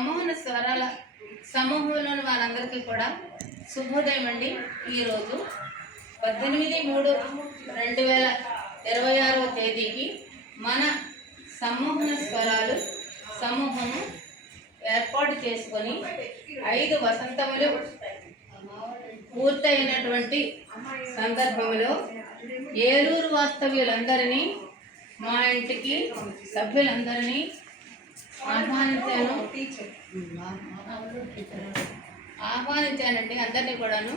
సమ్మోహన స్వరాల సమూహంలోని వాళ్ళందరికీ కూడా శుభోదయం అండి. ఈరోజు 18/3/2026 తేదీకి మన సమ్మోహన స్వరాలు సమూహము ఏర్పాటు చేసుకొని 5 వసంతములు పూర్తయినటువంటి సందర్భంలో ఏలూరు వాస్తవ్యులందరినీ మా ఇంటికి సభ్యులందరినీ ఆహ్వానించానండి. అందరినీ కూడాను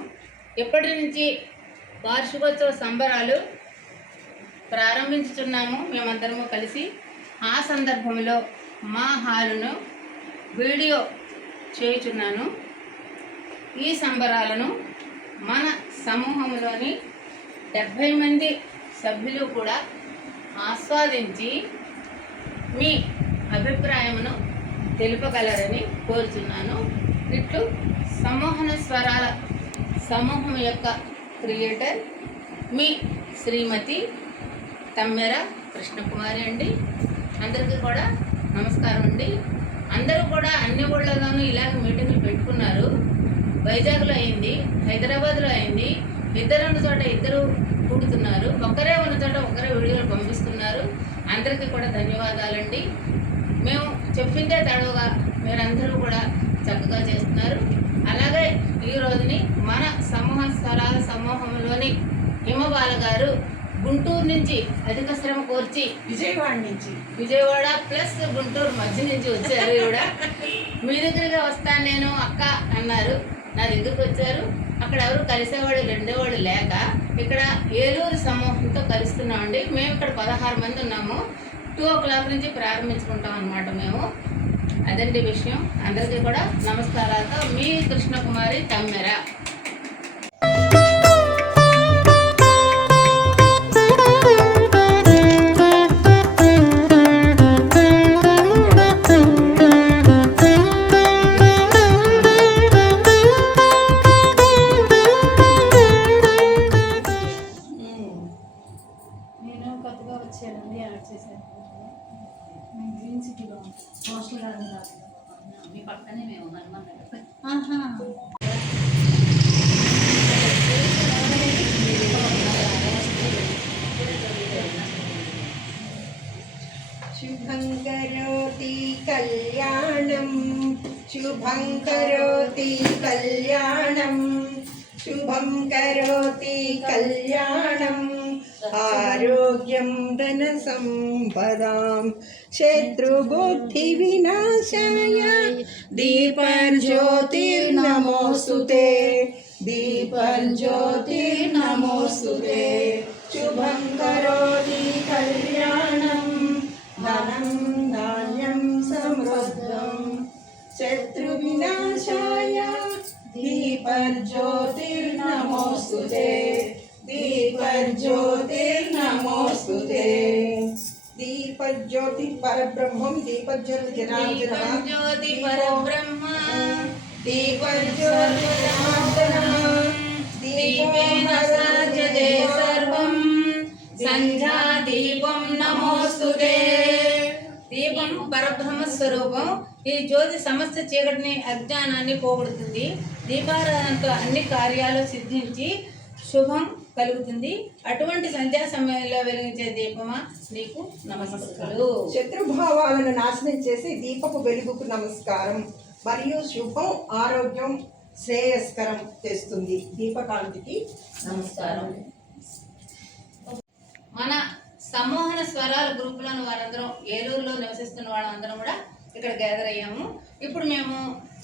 ఎప్పటి నుంచి వార్షికోత్సవ సంబరాలు ప్రారంభించుతున్నాము మేమందరము కలిసి. ఆ సందర్భంలో మా హాలును వీడియో చేయుచున్నాను. ఈ సంబరాలను మన సమూహంలోని 70 మంది సభ్యులు కూడా ఆస్వాదించి మీ అభిప్రాయమును తెలుపగలరని కోరుచున్నాను. ఇట్లు సమ్మోహన స్వరాల సమూహం యొక్క క్రియేటర్ మీ శ్రీమతి తమ్మెర కృష్ణకుమారి అండి. అందరికీ కూడా నమస్కారం అండి. అందరూ కూడా అన్ని ఊళ్ళలోనూ ఇలాగ మీటింగ్లు పెట్టుకున్నారు. వైజాగ్లో అయింది, హైదరాబాద్లో అయింది. ఇద్దరు ఉన్న చోట ఇద్దరు కూడుతున్నారు, ఒకరే ఉన్న చోట ఒకరే వీడియోలు పంపిస్తున్నారు. అందరికీ కూడా ధన్యవాదాలండి. మేము చెప్పిందే తడవుగా మీరందరూ కూడా చక్కగా చేస్తున్నారు. అలాగే ఈ రోజుని మన సమూహ స్వరాల సమూహంలోని హిమబాల గారు గుంటూరు నుంచి అధిక శ్రమ కోర్చి విజయవాడ ప్లస్ గుంటూరు మధ్య నుంచి వచ్చారు. కూడా మీ దగ్గరగా వస్తాను నేను అక్క అన్నారు. నా దగ్గరికి వచ్చారు. అక్కడ ఎవరు కలిసేవాడు రెండేవాడు లేక ఇక్కడ ఏలూరు సమూహంతో కలుస్తున్నామండి. మేము ఇక్కడ 16 మంది ఉన్నాము. 2 o'clock నుంచి ప్రారంభించుకుంటాం అన్నమాట మేము. అదండి విషయం. అందరికీ కూడా నమస్కారాలతో మీ కృష్ణకుమారి తమ్మెర. మీ పక్కనే మేము హనుమాన్ శుభం కరోతి కళ్యాణం, శుభం కరోతి కళ్యాణం, శుభం కరోతి కళ్యాణం. ఆరోగ్యం ధన సంపదాం శత్రుబుద్ధి వినాశాయ దీపర్జ్యోతిర్నమోస్తుతే, దీపర్జ్యోతిర్నమోస్తుతే. శుభం కరోతి కళ్యాణం, ధనం ధాన్యం సమృద్ధం శత్రువినాశాయ దీపర్జ్యోతిర్నమోస్తుతే, దీపజ్యోతిర్నమోస్తుతే. దీపజ్యోతి పరబ్రహ్మం దీపజ్యోతి జనార్దన, జ్యోతి పరబ్రహ్మ దీపజ్యోతి జనార్దన, దీపేన సాధ్యతే సర్వం సంధ్యా దీపం నమోస్తుతే. దీపం పరబ్రహ్మ స్వరూపం. ఈ జ్యోతి సమస్త చీకటిని అజ్ఞానాన్ని పోగొడుతుంది. దీపారాధనతో అన్ని కార్యాలు సిద్ధించి శుభం కలుగుతుంది. అటువంటి సంధ్యా సమయంలో వెలిగించే దీపమా నీకు నమస్కారాలు. శత్రుభావాలను నాశనం చేసి దీపపు వెలుగుకు నమస్కారం. మరియు శుభం ఆరోగ్యం శ్రేయస్కరం చేస్తుంది. దీపకాంతికి నమస్కారం. మన సమ్మోహన స్వరాల గ్రూపులను వారందరం ఏలూరులో నివసిస్తున్న వాళ్ళందరం కూడా ఇక్కడ గ్యాదర్ అయ్యాము. ఇప్పుడు మేము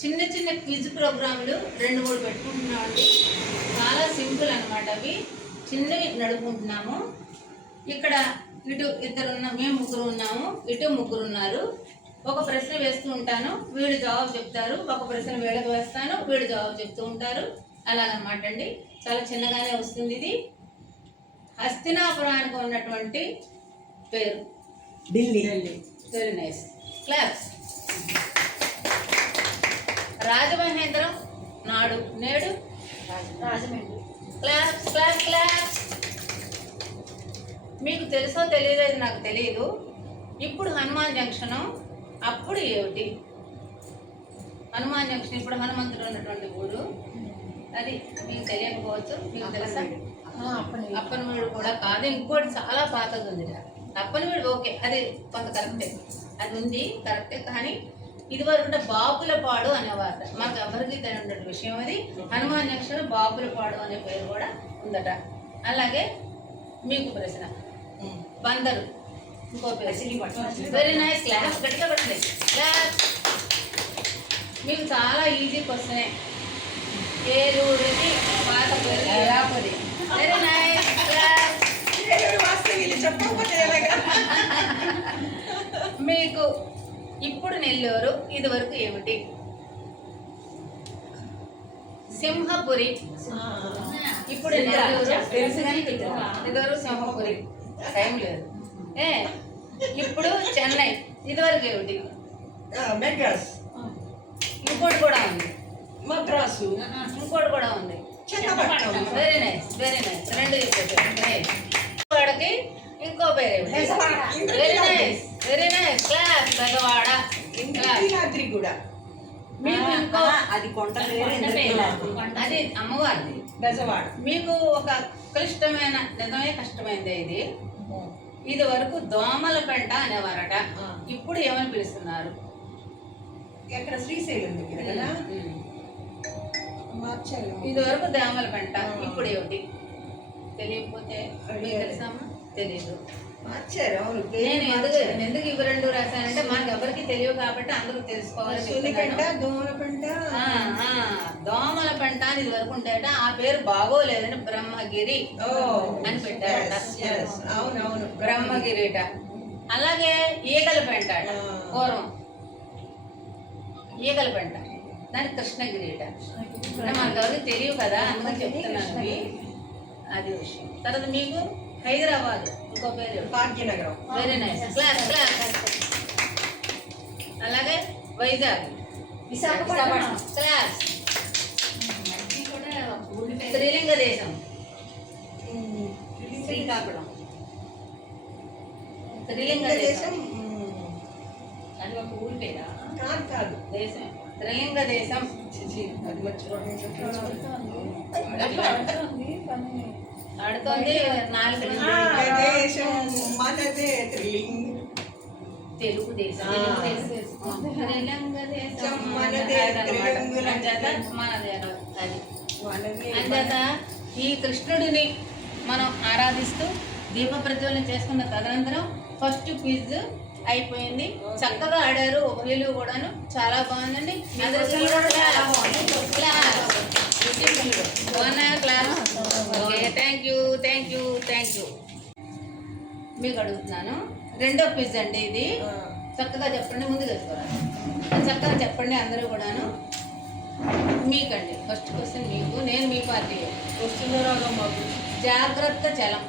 చిన్న చిన్న క్విజ్ ప్రోగ్రాంలు 2-3 పెట్టుకుంటున్నామండి. చాలా సింపుల్ అన్నమాట. అవి చిన్నవి నడుపుకుంటున్నాము. ఇక్కడ ఇటు మేము 3 ఉన్నాము, ఇటు 3 ఉన్నారు. ఒక ప్రశ్న వేస్తూ ఉంటాను, వీళ్ళు జవాబు చెప్తారు. ఒక ప్రశ్న వీళ్ళకి వేస్తాను, వీళ్ళు జవాబు చెప్తూ ఉంటారు. అలాగనమాట అండి. చాలా చిన్నగానే వస్తుంది. ఇది హస్తినాపురానికి ఉన్నటువంటి పేరు Delhi. Very nice. Claps. Rajamahendram నాడు నేడు రాజమండ్రి. Claps claps claps. మీకు తెలుసో తెలియదో ఇది నాకు తెలియదు. ఇప్పుడు హనుమాన్ జంక్షను, అప్పుడు ఏమిటి? హనుమాన్ జంక్షన్ ఇప్పుడు హనుమంతుడు ఉన్నటువంటి ఊరు. అది మీకు తెలియకపోవచ్చు, మీకు తెలుసా? అప్పనవీడు కూడా కాదు, ఇంకోటి చాలా పాతది ఉంది. అప్పనవీడు ఓకే, అది కొంత కరెక్టే, అది ఉంది కరెక్టే. కానీ ఇది వరకు బాపులపాడు అనేవారు. మాకు ఎవరికి తెలియని విషయం అది. హనుమాన్ జంక్షన్ బాపులపాడు అనే పేరు కూడా ఉందట. అలాగే మీకు ప్రశ్న, బందరు ఇంకో పేరు. వెరీ నైస్, క్లాస్ గట్టిగా పట్టండి. క్లాస్. మీకు చాలా ఈజీ క్వశ్చనే. ఏలూరుకి పాత పేరు ఎలాపది. Very nice, class. మీకు ఇప్పుడు నెల్లూరు, ఇది వరకు ఏమిటి? సింహపురి. ఇప్పుడు నెల్లూరు తెలుసు కానీ ఇదివరకు సింహపురి, టైం లేదు. ఇప్పుడు చెన్నై, ఇదివరకు ఏమిటి? మెడ్రాస్. ఇంకోటి కూడా ఉంది, మద్రాసు. ఇంకోటి కూడా ఉంది. Very nice, very nice. రెండు వాడకి ఇంకో పేరు ఏమిటి? Very nice, very nice. Class. Bezawada. కూడా మీకు ఇంకో అది కొండ అది అమ్మవారిది బెజవాడ. మీకు ఒక క్లిష్టమైన, నిజమే కష్టమైంది ఇది. ఇది వరకు దోమల పెంట అనేవారట, ఇప్పుడు ఏమని పిలుస్తున్నారు? ఎక్కడ? శ్రీశైలం దగ్గర కదా. మార్చాలి. ఇది వరకు దోమల పెంట, ఇప్పుడు ఏమిటి? తెలియకపోతే మీకు తెలుసామా? తెలీదు. మార్చారు. అవును. నేను ఎందుకు ఇవి రెండు రాశానంటే మనకు ఎవరికి తెలియదు కాబట్టి అందరూ తెలుసుకోవాలి. దోమల పెంట అని ఇది వరకు ఉంటాయట, ఆ పేరు బాగోలేదని బ్రహ్మగిరి అని పెట్టారట. అవునవును, బ్రహ్మగిరిట. అలాగే ఈగల పెంట అట, పూర్వం ఈగల పెంట, దాని కృష్ణగిరిట. మనకు ఎవరికి తెలియదు కదా, అందుకని చెప్తున్నాను. అది విషయం. తర్వాత మీకు హైదరాబాద్ ఇంకో పేరు Bhagyanagaram. Very nice, class class. అలాగే వైజాగ్, విశాఖపట్నం, క్లాస్. త్రిలింగ దేశం, శ్రీకాకుళం. త్రిలింగ దేశం అది ఒక ఊరి పేరా? కాదు, దేశం. త్రిలింగ దేశం. ఆడుతోంది నాలుగు. తెలుగు దేశం, మనదే. అది అంచేత ఈ కృష్ణుడిని మనం ఆరాధిస్తూ దీప ప్రజ్వలన చేసుకున్న తదనంతరం ఫస్ట్ క్విజ్ అయిపోయింది. చక్కగా ఆడారు వీళ్ళు కూడాను, చాలా బాగుందండి. Thank you, thank you, thank you. మీకు అడుగుతున్నాను, రెండో క్విజ్ అండి ఇది. చక్కగా చెప్పండి, ముందు తెలుసుకోవాలి. చక్కగా చెప్పండి అందరూ కూడాను. మీకండి ఫస్ట్ క్వశ్చన్ మీకు. నేను మీ పార్టీ జాగ్రత్త Chalam.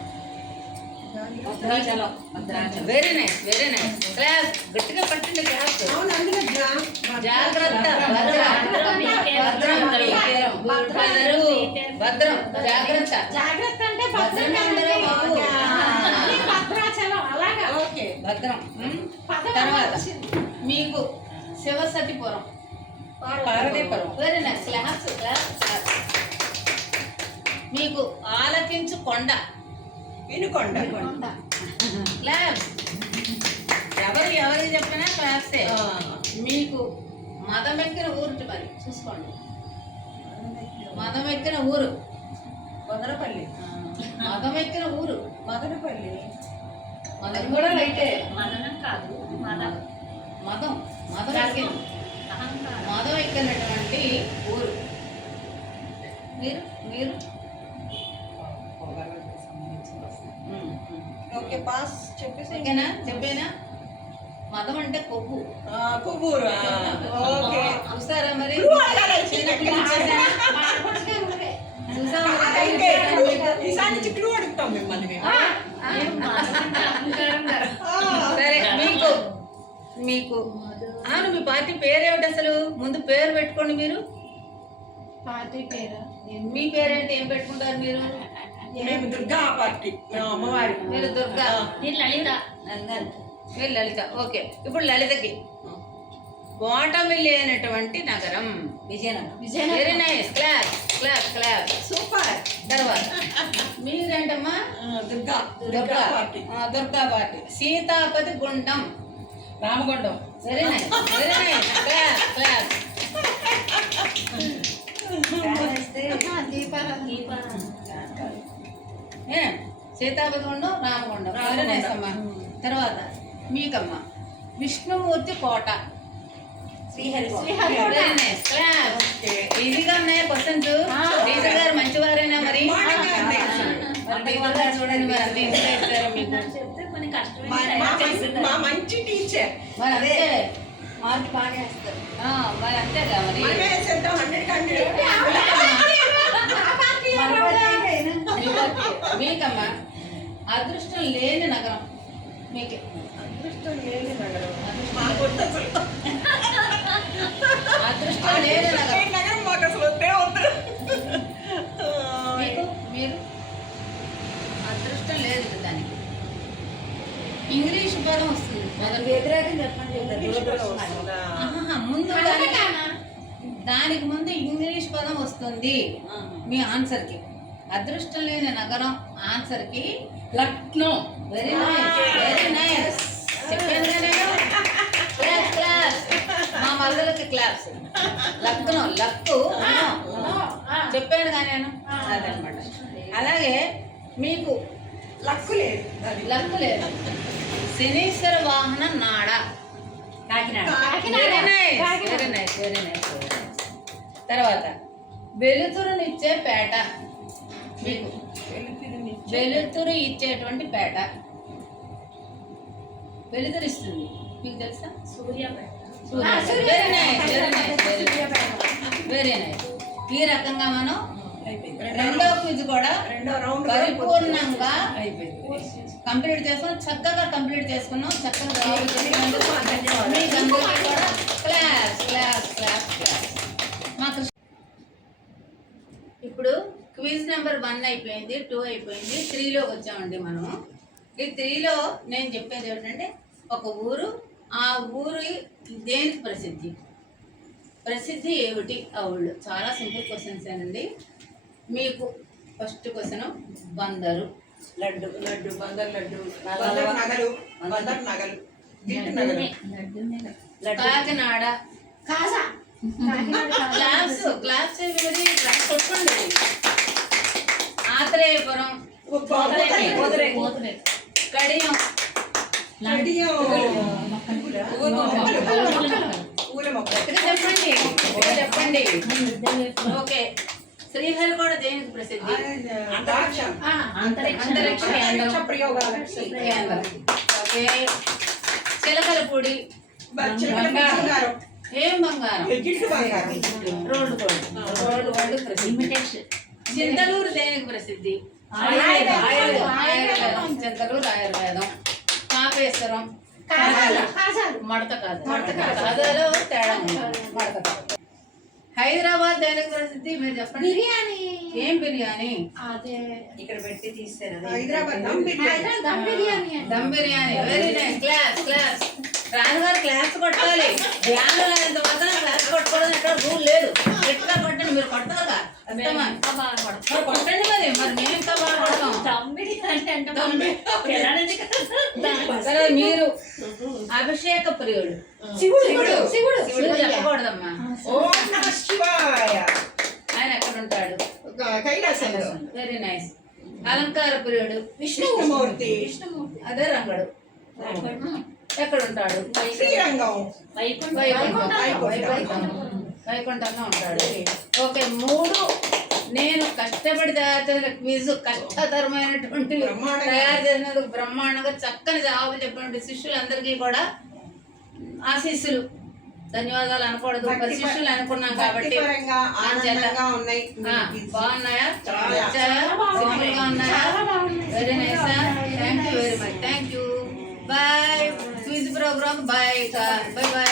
Very nice, very nice. Class గట్టిగా పట్టండి. క్లాస్. జాగ్రత్త భద్రం, జాగ్రత్త. జాగ్రత్త అంటే భద్రం. తర్వాత మీకు శివసతిపురం, Parvathipuram. Very nice, class class. మీకు ఆలకించు కొండ, వినుకొండ. క్లాస్. ఎవరికి చెప్పినా క్లాసే. మీకు మదమెక్కిన ఊరు, మరి చూసుకోండి. మదమెక్కిన ఊరు మదనపల్లి. మదమెక్కిన ఊరు మదనపల్లి. మదన కూడా రైటే. మదనం కాదు, మదం. మదం, మదం ఎక్కినటువంటి ఊరు. మీరు మీరు ఓకే, పాస్ చెప్పేసి. ఓకేనా? చెప్పేనా? మదం అంటే కొవ్వు. కొవ్వూరు. ఓకే, చూసారా మరి? సరే, మీకు మీకు అవును, మీ పార్టీ పేరేమిటి అసలు? ముందు పేరు పెట్టుకోండి మీరు. పార్టీ పేరు మీ పేరేంటి? ఏం పెట్టుకుంటారు మీరు? మేము దుర్గా పార్టీ, అమ్మవారి. మీరు దుర్గా, లలిత. మీరు లలిత. ఓకే, ఇప్పుడు లలితకి ఓటమి లేనటువంటి నగరం Vizianagaram. Very nice. Clap clap clap. Super. తర్వాత మీరేంటమ్మా? దుర్గా దుర్గా పార్టీ. దుర్గా పార్టీ. సీతాపతి గుండం Ramagundam. Very nice very nice. Clap clap. ఏ సీతాపతి గుండం రామగుండం. వెరీ నైస్ అమ్మా. తర్వాత మీకమ్మా విష్ణుమూర్తి కోట. Very nice. క్లాప్. ఈజీగా ఉన్నాయి క్వశ్చన్స్. టీచర్ గారు మంచివారేనా మరి? మరి టీచర్ గారు చూడండి మరి అంత ఈజీగా ఇచ్చారు మీకు. మా మంచి టీచర్. మరి అదే మార్క్ బాగా వేస్తారు. మరి అంతేగా మరి. మనమే వేసేద్దాం 100 మీకమ్మా అదృష్టం లేని నగరం. మీకే అదృష్టం లేని నగరం. మాకు వద్దు అసలు. అదృష్టం లేని నగరం. ఈ నగరం మాకు అసలు వద్దే వద్దు. మీకు మీరు అదృష్టం లేదు దానికి. ఇంగ్లీష్ పదం వస్తుంది ముందు దానికి ముందు ఇంగ్లీష్ పదం వస్తుంది మీ ఆన్సర్కి. అదృష్టం లేని నగరం ఆన్సర్కి Lucknow. Very nice very nice. చెప్పాను కదా క్లాస్ క్లాస్. మా మగలకి క్లాస్. లక్నో లక్కు చెప్పాను కానీ నేను అదనమాట. అలాగే మీకు లక్కు లేదు. లక్కు లేదు. శనీశ్వర వాహన నాడ Kakinada. Very nice very nice very nice. తర్వాత వెలుతురునిచ్చే పేట. మీకు వెలుతురు ఇచ్చేటువంటి పేట. వెలుతురు ఇస్తుంది మీకు తెలుసా? Suryapet. Very nice very nice very nice. ఈ రకంగా మనం రెండో క్విజ్ కూడా రెండో రౌండ్ పరిపూర్ణంగా కంప్లీట్ చేసుకున్నాం. చక్కగా కంప్లీట్ చేసుకున్నాం. చక్కగా మీకు అందరికీ కూడా క్లాస్ క్లాస్ క్లాస్ క్లాస్. మా కృష్ణ ఇప్పుడు క్విజ్ నెంబర్ 1 అయిపోయింది, 2 అయిపోయింది, 3లోకి వచ్చామండి మనము. ఈ 3లో నేను చెప్పేది ఏంటంటే ఒక ఊరు, ఆ ఊరు దేనికి ప్రసిద్ధి, ప్రసిద్ధి ఏమిటి ఆ ఊళ్ళో. చాలా సింపుల్ క్వశ్చన్స్ ఏనండి. మీకు ఫస్ట్ క్వశ్చన్ బందరు. లడ్డు లడ్డు బందర్ లడ్డు బందర్ నగలు బందర్ నగలు గిట్టు నగలు కాకినాడ. క్లాప్స్ క్లాప్స్ కొట్టండి. ఆత్రేయపురం. కడియం. చెప్పండి చెప్పండి. ఓకే. శ్రీహరికోట దేనికి ప్రసిద్ధి? అంతరిక్ష కేంద్రం. ఓకే. చిలకలపూడి. ఏం బంగారం? రోడ్డు గోల్డ్ ప్రసిద్ధి. చింతలూరు దేనికి ప్రసిద్ధి? ఆయుర్వేదం. చింతలూరు ఆయుర్వేదం. కాపేశ్వరం. మడత కాదు. కాదులో తేడా మడత కాదు. హైదరాబాద్ దేనికి ప్రసిద్ధి మీరు చెప్పండి. బిర్యానీ. ఏం బిర్యానీ? అదే ఇక్కడ పెట్టి తీస్తారు. Hyderabad dum biryani. Dum biryani. Very nice. Class class. రాజుగారు క్లాస్ కొట్టాలి. ధ్యానం లేనంత మాత్రం క్లాస్ కొట్టుకోవడం ఎక్కడ రూల్ లేదు. ఎట్లా కొట్టండి మీరు కొడతారుగా. కొట్టండి మరి. మరి మేము ఇంకా బాగా కొడతాం. సరే మీరు అభిషేక ప్రియుడు. శివుడు చెప్పకూడదమ్మా. ఆయన ఎక్కడ ఉంటాడు? కైలాసంలో. Very nice. అలంకార ప్రియుడు. విష్ణుమూర్తి. అదే రంగడు. ఎక్కడ ఉంటాడు? శ్రీరంగం. వైకుంఠంలో ఉంటాడు. ఓకే. 3 నేను కష్టపడి తయారు చేసిన క్విజ్ కష్టతరమైనటువంటి తయారు చేసినందుకు బ్రహ్మాండంగా చక్కని జవాబు చెప్పినటువంటి శిష్యులందరికీ కూడా ఆశీస్సులు, ధన్యవాదాలు అనకూడదు. శిష్యులు అనుకున్నాం కాబట్టి బాగున్నాయా? సింపుల్ గా ఉన్నాయా? Very nice. Thank you very much. Thank you. Bye. Quiz programme bye. Bye bye.